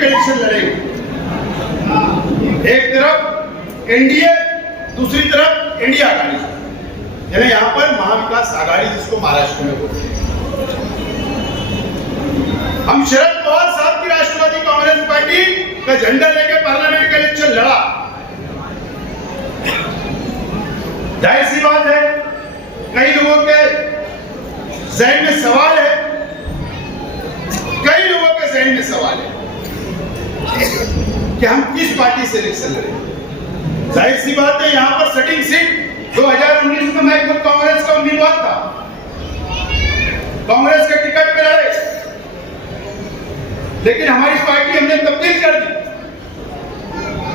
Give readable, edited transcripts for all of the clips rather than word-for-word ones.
का इलेक्शन लड़ेंगे। एक तरफ एनडीए, दूसरी तरफ इंडिया आघाड़ी, यानी यहाँ पर महाविकास आघाड़ी जिसको महाराष्ट्र में बोलते हैं। हम शरद पवार साहब की राष्ट्रवादी कांग्रेस पार्टी का झंडा लेकर पार्लियामेंट का इलेक्शन लड़ा। जाहिर सी बात है, कई लोगों के जहन में सवाल है, कई लोगों के जहन में सवाल है कि हम किस पार्टी से इलेक्शन लड़ेंगे। जाहिर सी बात है, यहां पर सेटिंग सीट 2019 में मैं खुद कांग्रेस का उम्मीदवार था, कांग्रेस के टिकट पे लड़े, लेकिन हमारी पार्टी हमने तब्दील कर दी।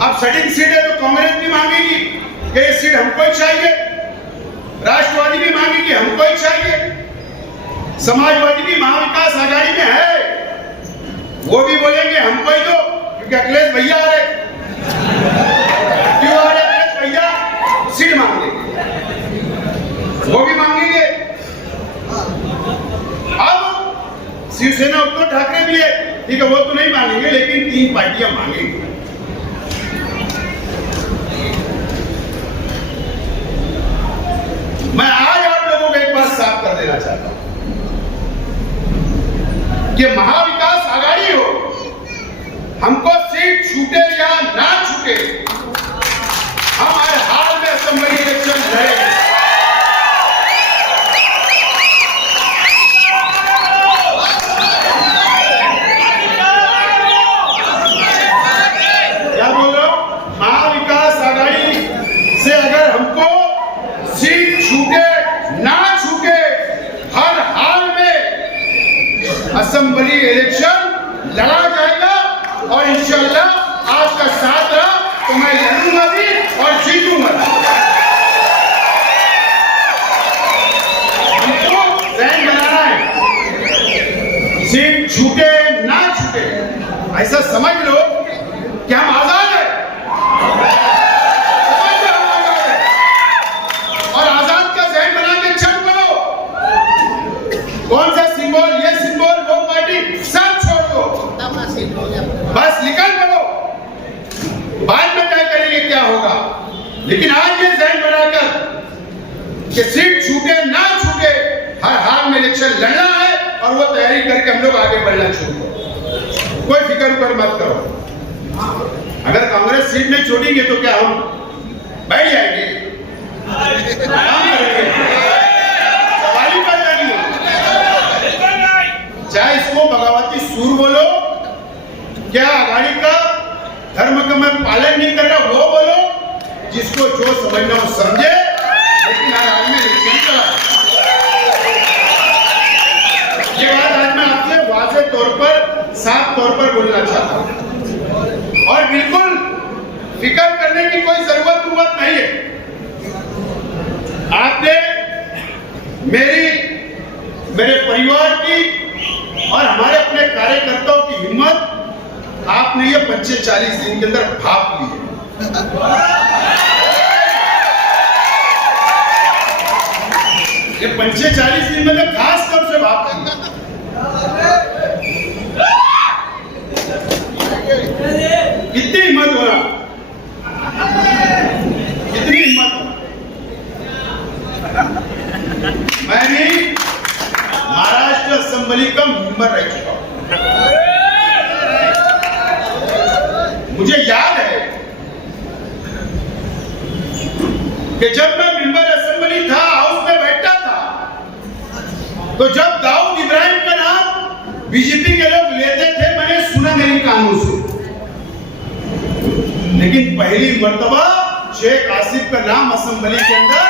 अब सेटिंग सीट है तो कांग्रेस भी मांगेगी कि ये सीट हमको ही चाहिए, राष्ट्रवादी भी मांगेगी हमको ही चाहिए, समाजवादी भी महाविकास आघाड़ी में है, वो भी बोलेंगे हमको ही दो, क्योंकि अखिलेश भैया आ रहे। क्यों आ रहे अखिलेश भैया? सीट मांग लेंगे, वो भी मांगेंगे। अब शिवसेना उद्धव ठाकरे भी है, ठीक है, वो तो नहीं मांगेंगे, लेकिन 3 पार्टियां मांगेंगी। मैं आज आप लोगों को एक बात साफ कर देना चाहता हूं कि महाविकास आघाड़ी हो, हमको सीट छूटे या ना छूटे, हम हर हाल में असेंबली इलेक्शन लड़ेंगे। क्या बोल रहे हो? महाविकास आघाड़ी से अगर हमको सीट छूटे ना छूटे, हर हाल में असेंबली इलेक्शन लड़ा जाएगा। और इंशाअल्लाह आपका साथ रहा तो मैं लड़ूंगा भी और जीतूंगा। हमको प्लान बनाना है, सीट छूटे ना छूटे, ऐसा समझ लो कि हम आजाद हैं। कौन सा सिंबल, ये सिंबल, वो पार्टी, सब छोड़ दो, बस निकल पड़ो। बाद में तय करेंगे क्या होगा, लेकिन आज ये जहन बनाकर कि सीट छूटे ना छूटे, हर हाल में इलेक्शन लड़ना है और वो तैयारी करके हम लोग आगे बढ़ना शुरू करो। कोई फिक्र उकर मत करो। अगर कांग्रेस सीट नहीं छोड़ेंगे तो क्या हम बैठ जाएंगे? काम करेंगे, चाहे इसको बगावती सूर बोलो, क्या आघाड़ी का धर्म का मैं पालन नहीं कर रहा वो बोलो, जिसको जो समझना हो समझे, लेकिन हर हाल में इलेक्शन चला। ये बात आज मैं आपसे वाज़ेह तौर पर, साफ तौर पर बोलना चाहता हूं, और बिल्कुल फिक्र करने की कोई जरूरत नहीं है। आपने मेरे परिवार की और हमारे अपने कार्यकर्ताओं की हिम्मत आपने ये 25-40 दिन के अंदर भाप ली है। ये 25-40 दिन में तो खास तौर से भाप ली। कितनी हिम्मत हो रहा, कितनी हिम्मत। मैं भी महाराष्ट्र असेंबली का मेंबर रह चुका हूं। मुझे याद है कि जब मैं मेंबर असेंबली था, हाउस में बैठा था, तो जब दाऊद इब्राहिम का नाम बीजेपी के लोग लेते थे, मैंने सुना मेरी कानों से, लेकिन पहली मर्तबा शेख आसिफ का नाम असेंबली के अंदर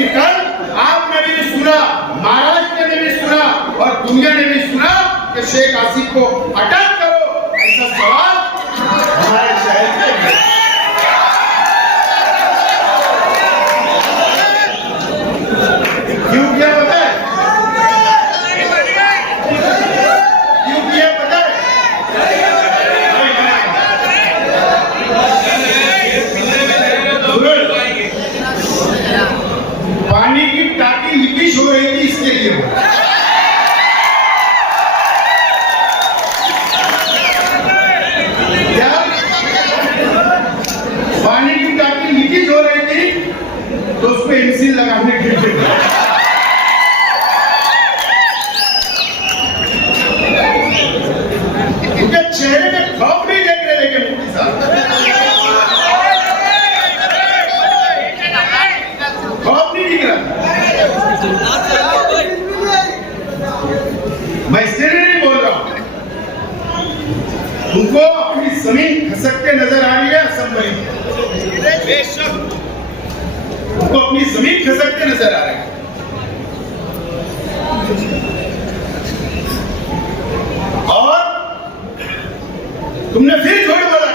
लेकिन कल आपने भी सुना, महाराष्ट्र ने भी सुना और दुनिया ने भी सुना कि शेख आसिफ को अटक करो, ऐसा सवाल हमारे शहर में है। क्यों किया पता है? क्यों किया पता है? पानी की टाकी लीकेज हो रही थी, इसके लिए हो। क्या पानी की टाकी लीकेज हो रही थी तो उस पर एमसील लगाने के लिए उनके चेहरे में खौफ नहीं देख रहे, लेकिन मुफ्ती साहब खौफ नहीं दिख रहा। मैं इसलिए नहीं बोल रहा हूं, उनको अपनी जमीन खसकते नजर आ रही है असम्बली में, उनको अपनी जमीन खसकते नजर आ रही है। और तुमने फिर झूठ बोला।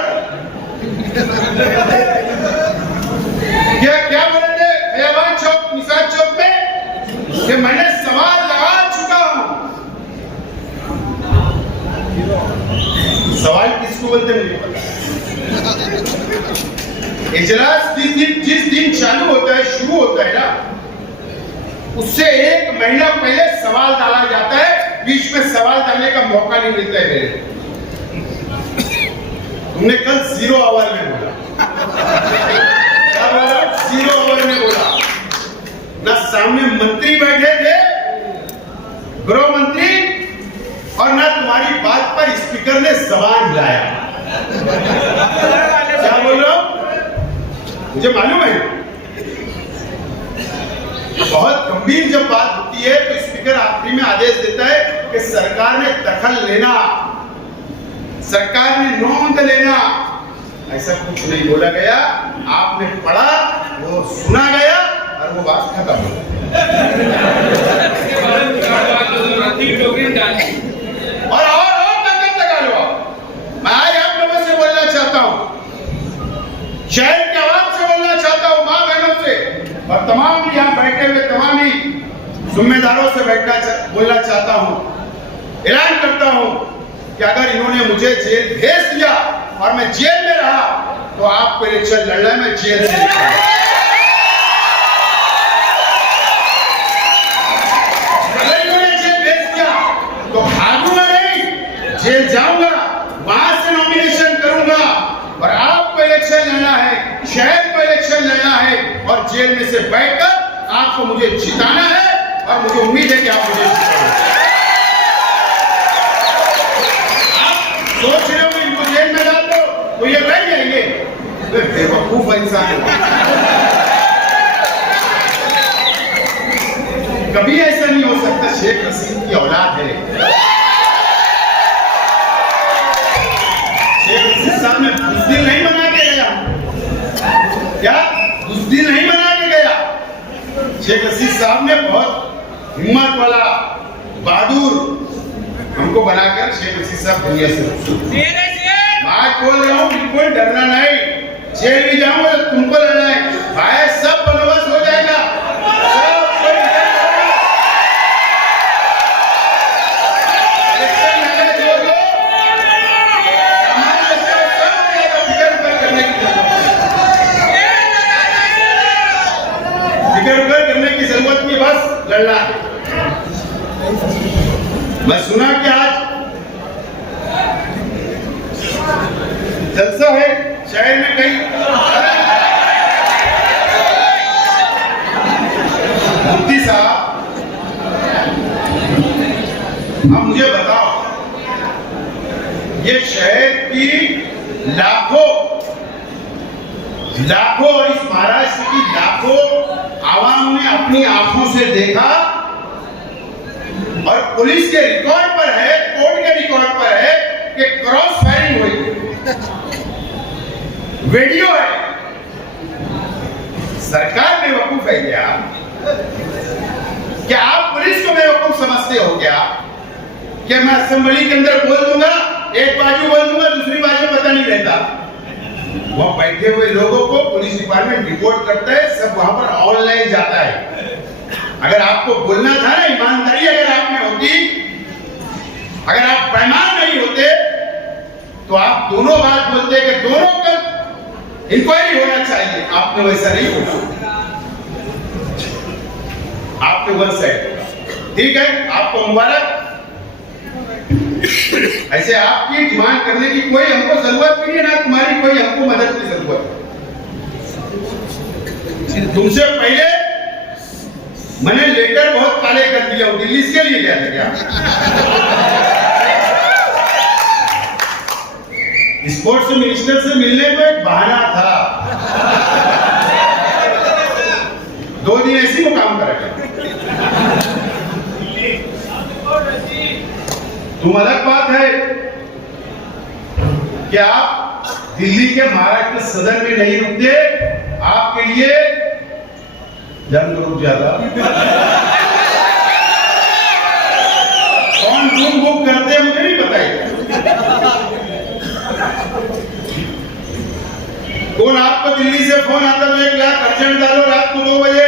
क्या बोले थे खयाबान चौक, निसार चौक में कि मैंने सवाल लगा चुका हूं। सवाल किसको बोलते मुझे पता। इजलास जिस दिन चालू होता है, शुरू होता है ना, उससे एक महीना पहले सवाल डाला जाता है, बीच में सवाल डालने का मौका नहीं मिलता है मेरे। तुमने कल 0 आवर में बोला, क्या बोला? 0 आवर में बोला ना। सामने मंत्री बैठे थे, गृह मंत्री, और ना तुम्हारी बात पर स्पीकर ने जबान हिलाया। क्या बोल रहा हूं मुझे मालूम है। बहुत गंभीर जब बात होती है तो स्पीकर आखिरी में आदेश देता है कि सरकार ने दखल लेना, सरकार ने नोंद लेना। ऐसा कुछ नहीं बोला गया, आपने पढ़ा, वो सुना गया और वो बात खत्म हो गई। और ताकत लगा लो। मैं आज आप लोगों से बोलना चाहता हूं, शहर के आवाज से बोलना चाहता हूं, मां बहनों से और तमाम यहां बैठे हुए तमाम ही जिम्मेदारों से बोलना चाहता हूं, ऐलान करता हूं कि अगर इन्होंने मुझे जेल भेज दिया और मैं जेल में रहा तो आपको इलेक्शन लड़ना है, मैं जेल से निकलूंगा। अगर इन्होंने जेल भेज दिया तो भागूंगा नहीं, जेल जाऊंगा, वहां से नॉमिनेशन करूंगा और आपको इलेक्शन लड़ना है, शहर को इलेक्शन लड़ना है और जेल में से बैठकर आपको मुझे जिताना है और मुझे उम्मीद है कि आप मुझे जिताएंगे। आप सोच रहे हो इनको जेल में डाल दो तो ये बैठ जाएंगे, बेवकूफ इंसान है। कभी ऐसा नहीं हो सकता। शेख रशीद की औलाद है, शेख रशीद साहब ने बुज़दिल नहीं बना के गया। क्या बुज़दिल नहीं बना के गया? शेख रशीद साहब ने बहुत हिम्मत वाला, बहादुर हमको बनाकर शेख रशीद साहब दुनिया से आज बोल रहा हूँ, बिल्कुल डरना नहीं। जेल भी जाऊंगा तो तुमको लड़ना है भाई, सब बंदोबस्त हो जाएगा, करने की जरूरत नहीं, बस लड़ना है। मैं सुना कि आज जलसा है शहर में कहीं, मुफ्ती साहब अब मुझे बताओ, ये शहर की लाखों और इस महाराष्ट्र की लाखों आवाम ने अपनी आंखों से देखा और पुलिस के रिकॉर्ड पर है, कोर्ट के रिकॉर्ड पर है कि क्रॉस फायरिंग हुई, वीडियो है। सरकार बेवकूफ है क्या? क्या आप पुलिस को बेवकूफ समझते हो क्या? कि मैं असेंबली के अंदर बोल दूंगा, एक बाजू बोल दूंगा, दूसरी बाजू पता नहीं रहता। वहां बैठे हुए लोगों को पुलिस डिपार्टमेंट रिपोर्ट करता है, सब वहां पर ऑनलाइन जाता है। अगर आपको बोलना था ना, ईमानदारी अगर आप में होती, अगर आप बेईमान नहीं होते, तो आप दोनों बात बोलते कि दोनों का इंक्वायरी होना चाहिए। आपने वैसा नहीं बोला, आपने वन साइड बोला। ठीक है, आपको मुबारक। ऐसे आपकी डिमांड करने की कोई हमको जरूरत नहीं है, ना तुम्हारी कोई हमको मदद की जरूरत है। तुमसे पहले मैंने लेटर बहुत काले कर दिया हूं। दिल्ली के लिए गया था क्या? स्पोर्ट्स मिनिस्टर से मिलने को एक बहाना था। 2 दिन ऐसी मुकाम करा। तुम अलग बात है कि आप दिल्ली के महाराष्ट्र सदन में नहीं रुकते, आपके लिए जंग रुक जाता। कौन रूम बुक करते हैं मुझे नहीं पता है। कौन आपको दिल्ली से फोन आता है 1 लाख अर्जेंट डालो रात को 2 बजे,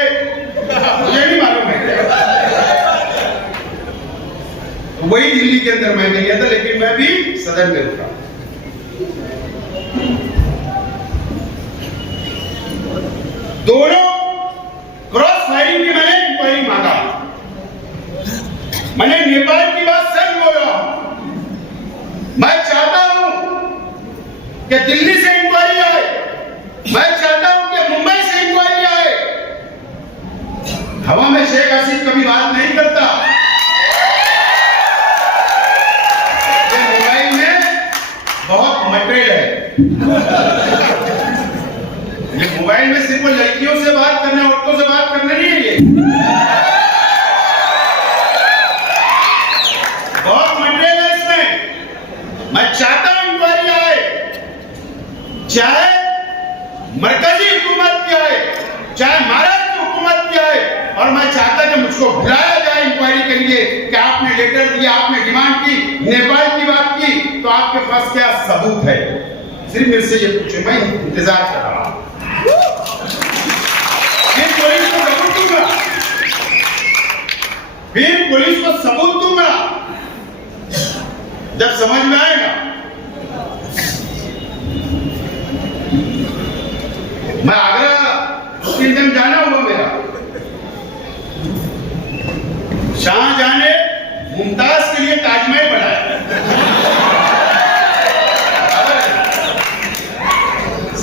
मुझे नहीं मालूम है। वही दिल्ली के अंदर मैं भी गया था, लेकिन मैं भी सदन में रुका। दोनों क्रॉस फायरिंग की मैंने इंक्वायरी मांगा। मैंने नेपाल की बात सच बोल रहा हूं। मैं चाहता हूं कि दिल्ली से इंक्वायरी आए, मैं चाहता हूं कि मुंबई से इंक्वायरी आए। हवा में शेख हसीना कभी बात नहीं करता। बहुत मटेरियल है। ये मोबाइल में सिर्फ लड़कियों से बात करना, औरतों से बात करना नहीं है। ये बहुत मटेरियल है इसमें। मैं चाहता हूं इंक्वायरी आए, चाहे मरकजी हुकूमत की आए, चाहे महाराष्ट्र हुकूमत की आए। और मैं चाहता कि मुझको बुलाया जाए इंक्वायरी के लिए कि आपने लेटर दिया, आपने डिमांड की, नेपाल की बात की, तो आपके पास क्या सबूत है? सिर्फ मेरे से ये पूछे, मैं इंतजार कर रहा हूं। फिर पुलिस को सबूत दूंगा, फिर पुलिस को सबूत दूंगा जब समझ में आएगा। मैं आगरा 3 दिन जाना हुआ मेरा। शाहजहां ने मुमताज के लिए ताजमहल बनाया।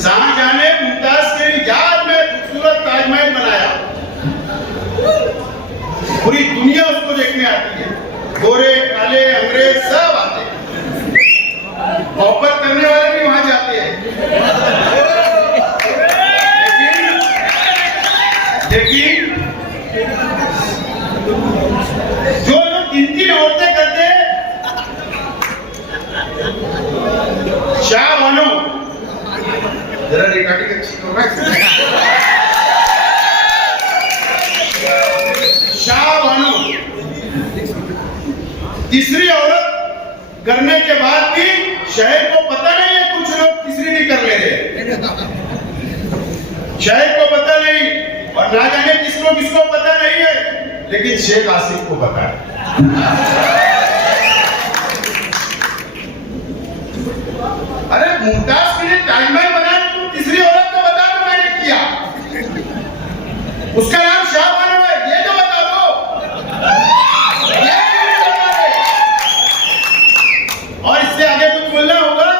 शाहजहां ने मुमताज के लिए याद में खूबसूरत ताजमहल बनाया। पूरी दुनिया उसको देखने आती है, गोरे काले अंग्रेज सब आते हैं, मोहब्बत करने वाले भी वहां जाते हैं। लेकिन जो लोग 3-3 औरतें करते, शाह बानो, जरा रिकॉर्डिंग अच्छी करो ना। शाह बानो तीसरी औरत करने के बाद भी शहर को पता नहीं है, कुछ लोग तीसरी भी कर ले रहे, शहर को पता नहीं, और ना जाने किसको पता नहीं है, लेकिन शेख आसिफ को पता है। अरे मुमताज के लिए ताजमहल बनाया, तुम तीसरी औरत को बता दो मैंने किया, उसका नाम शाह बानो है, ये तो बता दो। ये बता दे। और इससे आगे कुछ बोलना होगा,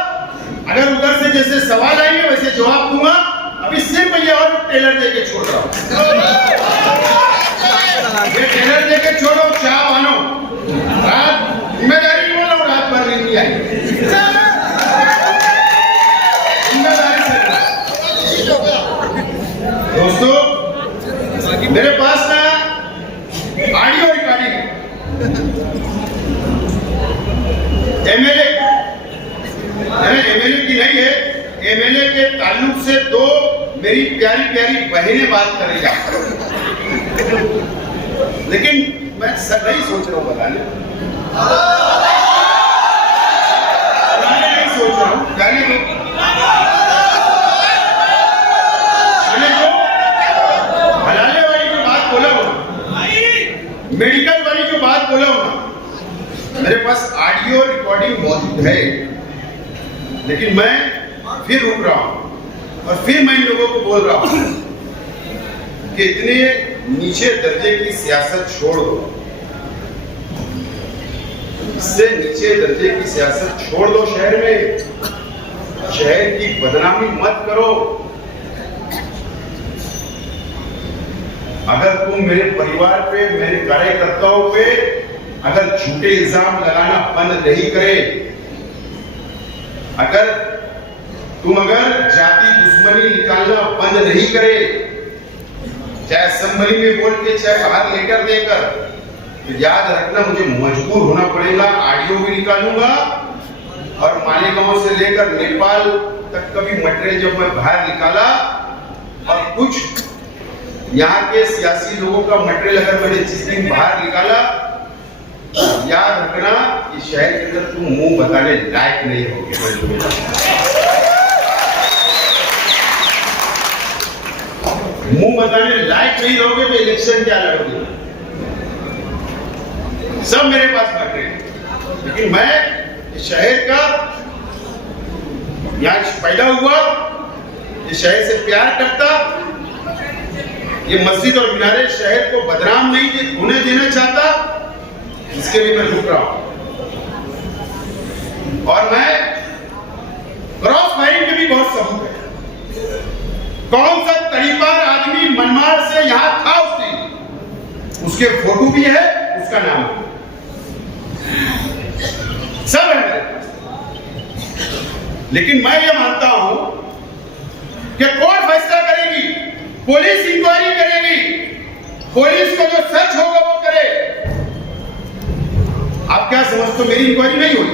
अगर उधर से जैसे सवाल आएंगे वैसे जवाब दूंगा। अभी सिर्फ ये और टेलर देके छोड़ रहा हूं, ये टेलर देके छोड़ो। शाह बानो रात जिम्मेदारी बोल रहा हूं, रात भर नींद नहीं आई, जिम्मेदारी से। दोस्तों मेरे पास ना ऑडियो रिकॉर्डिंग है, एमएलए की नहीं है, एमएलए के ताल्लुक से 2 मेरी प्यारी प्यारी बहनें बात कर रही हैं। लेकिन मैं नहीं सोच रहा हूँ बताने, नहीं सोच रहा हूँ जाने को। हलाले वाली जो बात बोला हूँ, मेडिकल वाली जो बात बोला हूँ, मेरे पास ऑडियो रिकॉर्डिंग मौजूद है, लेकिन मैं फिर रुक रहा हूँ और फिर मैं इन लोगों को बोल रहा हूँ कि इतने नीचे दर्जे की सियासत छोड़ दो, इससे नीचे दर्जे की सियासत छोड़ दो। शहर में शहर की बदनामी मत करो। अगर तुम मेरे परिवार पे, मेरे कार्यकर्ताओं पे अगर झूठे इल्जाम लगाना बंद नहीं करे, अगर जाति दुश्मनी निकालना बंद नहीं करे, चाहे असेंबली में बोल के चाहे बाहर लेटर देकर, तो याद रखना मुझे मजबूर होना पड़ेगा। ऑडियो भी निकालूंगा और मालेगांव से लेकर नेपाल तक का भी मटेरियल जब मैं बाहर निकाला और कुछ यहाँ के सियासी लोगों का मटेरियल अगर मैंने जिस दिन बाहर निकाला, याद रखना कि शहर के अंदर तुम मुंह बताने लायक नहीं होगे। मुंह बताने लायक नहीं रहोगे तो इलेक्शन क्या लड़ोगे? सब मेरे पास मटेरियल, लेकिन मैं शहर का यहाँ पैदा हुआ, ये शहर से प्यार करता, ये मस्जिद और मीनारे शहर को बदनाम नहीं होने देना चाहता, इसके लिए मैं रुक रहा हूं। और मैं क्रॉस फायरिंग के भी बहुत सबूत है। कौन सा तरीपार आदमी मनमाड़ से यहां था उस दिन, उसके फोटो भी है, उसका नाम है, सब है मेरे पास। लेकिन मैं ये मानता हूं कि कोर्ट फैसला करेगी, पुलिस इंक्वायरी करेगी, पुलिस को जो सच होगा वो करे। आप क्या समझते हो मेरी इंक्वायरी नहीं हुई?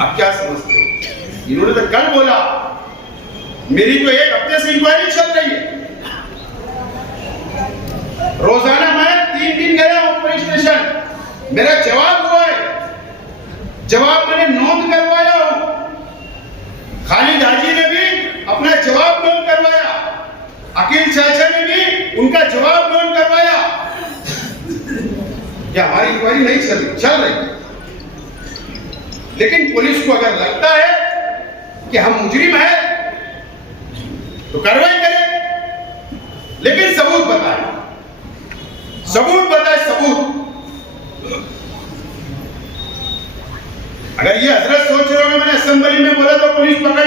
आप क्या समझते हो? इन्होंने तो कल बोला, मेरी तो एक हफ्ते से इंक्वायरी चल रही है। रोजाना मैं 3 दिन गया हूं पुलिस स्टेशन, मेरा जवाब हुआ है, जवाब मैंने नोट करवाया हूं। खालिद हाजी ने भी अपना जवाब नोट करवाया, अकील चाचा ने भी उनका जवाब नोट करवाया। क्या हमारी इंक्वायरी नहीं चल रही? लेकिन पुलिस को अगर लगता है कि हम मुजरिम हैं तो कार्रवाई करें, लेकिन सबूत बताएं, सबूत बताएं, सबूत। अगर ये हजरत सोच रहे हो मैंने असेंबली में बोला तो पुलिस पकड़